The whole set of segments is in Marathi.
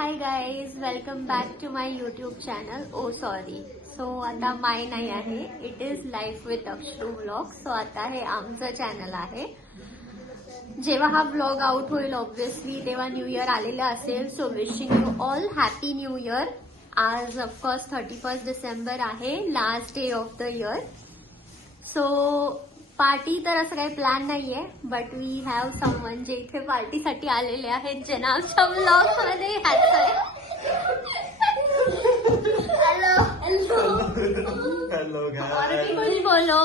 High guys, welcome back to my YouTube channel. Oh sorry, so आता माय नाही आहे, it is life with Akshru vlog. सो आता हे आमचं चॅनल आहे. जेव्हा हा व्लॉग आउट होईल ऑब्व्हियसली तेव्हा न्यू इयर आलेलं असेल. So wishing you all happy new year. आज ऑफकोर्स 31 डिसेंबर आहे, last day of the year. So party तर असं काही प्लॅन नाहीये, बट वी हॅव समवन जे इथे पार्टीसाठी आलेले आहेत, ज्यांना आमच्या व्लॉग मध्ये हेलो हेलो और भी कुछ बोलो.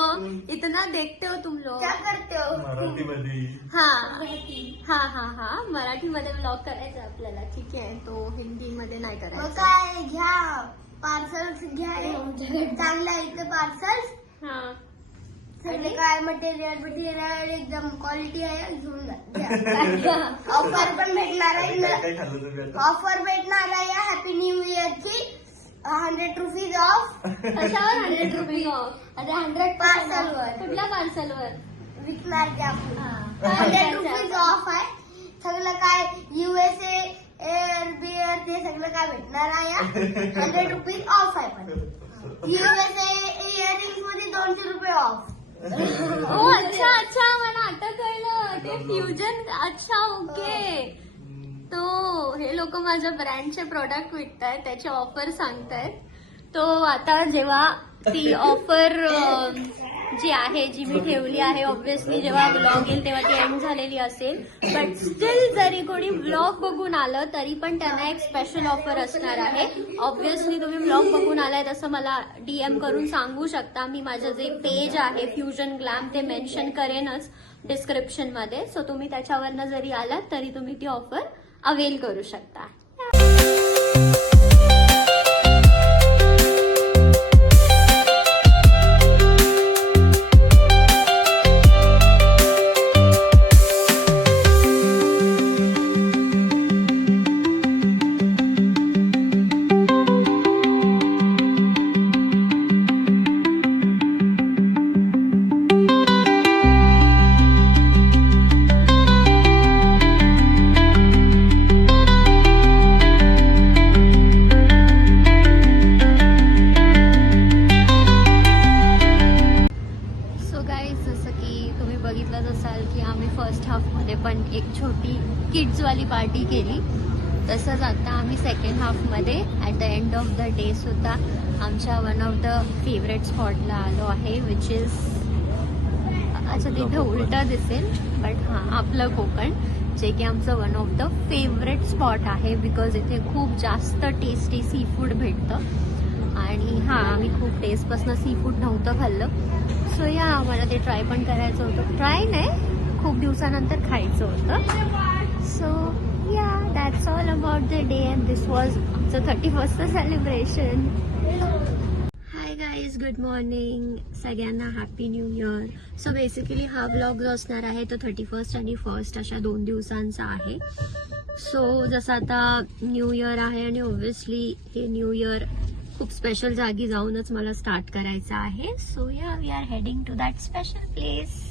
इतना देखते हो तुम लोग, क्या करते हो? मराठीमध्ये. हा मराठीमध्ये व्लॉग करायचा आपल्याला, ठीक आहे. तो हिंदीमध्ये नाही मग करायचा. काय घ्या, पार्सल्स घ्या, चांगला इथे पार्सल्स. हा सगळे काय मटेरियल एकदम क्वालिटी आहे, घेऊन जा. ऑफर पण भेटणार आहे, काय खाल्लं तुम्ही आता? ऑफर भेटणार आहे हॅपी न्यू इयर ची. 100 रुपीज ऑफ. कशावर 100 रुपीज ऑफ? अरे 100 पार्सलवर. कुठल्या पार्सलवर? विकणार की आपण. 100 रुपीज ऑफ आहे. सगळं काय USA एअर बिअर ते सगळं काय भेटणार आहे. 100 रुपीज ऑफ आहे. पण USA इयरिंग्स मध्ये 200 रुपये ऑफ. ओ अच्छा मला आता कळलं, ते फ्युजन. अच्छा ओके. तो हे लोक माझ्या ब्रँडचे प्रोडक्ट विकतायत, त्याची ऑफर सांगतायत. तो आता जेव्हा ती ऑफर जी आहे, जी मी ठेवली आहे, ऑब्व्हियसली जेव्हा ब्लॉग येईल तेव्हा ती एंड झालेली असेल. बट स्टील जरी कोणी ब्लॉग बघून आलं तरी पण त्यांना एक स्पेशल ऑफर असणार आहे. ऑब्व्हियसली तुम्ही ब्लॉग बघून आलाय तसं मला DM करून सांगू शकता. मी माझं जे पेज आहे फ्युजन ग्लॅम ते मेन्शन करेनच डिस्क्रिप्शन मध्ये. सो तुम्ही त्याच्यावरनं जरी आलात तरी तुम्ही ती ऑफर अवेल करू शकता. पण एक छोटी किड्सवाली पार्टी केली. तसंच आता आम्ही सेकंड हाफमध्ये at the end of the day सुद्धा आमच्या वन ऑफ द फेवरेट स्पॉटला आलो आहे, विच इज, अच्छा तिथे उलटं दिसेल बट हां, आपलं कोकण, जे की आमचं one of the favourite spot आहे. बिकॉज इथे खूप जास्त टेस्टी सी फूड भेटतं. आणि हां, आम्ही खूप टेस्टपासून सी फूड नव्हतं खाल्लं. सो या आम्हाला ते ट्राय पण करायचं होतं. ट्राय नाही, खूप दिवसानंतर खायचं होतं. So yeah, that's all about the day and this was आमचं 31st celebration. Hi guys, good morning सगळ्यांना, happy new year. So basically हा व्लॉग जो असणार आहे तो 31st आणि 1st अशा 2 दिवसांचा आहे. सो जसं आता न्यू इयर आहे आणि ऑब्व्हियसली हे न्यू इयर खूप स्पेशल जागी जाऊनच मला स्टार्ट करायचं आहे. So yeah, we are heading to that special place.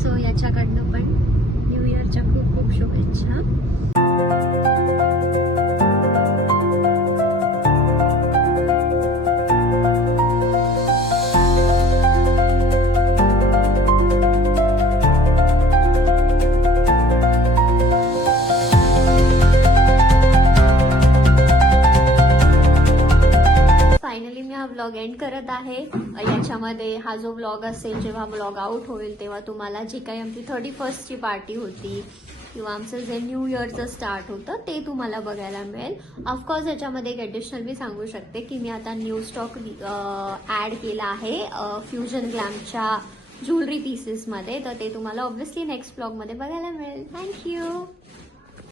So याच्याकडनं पण न्यू इयरच्या खूप खूप शुभेच्छा. फायनली मी हा व्लॉग एंड करत आहे. याच्यामध्ये हा जो व्लॉग असेल, जेव्हा व्लॉग आउट होईल तेव्हा तुम्हाला जी काही आमची 31st ची पार्टी होती किंवा आमचं जे न्यू इयरचं स्टार्ट होतं ते तुम्हाला बघायला मिळेल. ऑफकोर्स याच्यामध्ये एक ॲडिशनल मी सांगू शकते की मी आता न्यू स्टॉक ॲड केला आहे फ्युजन ग्लॅमच्या ज्वेलरी पीसेसमध्ये, तर ते तुम्हाला ऑब्व्हियसली नेक्स्ट ब्लॉगमध्ये बघायला मिळेल. थँक्यू.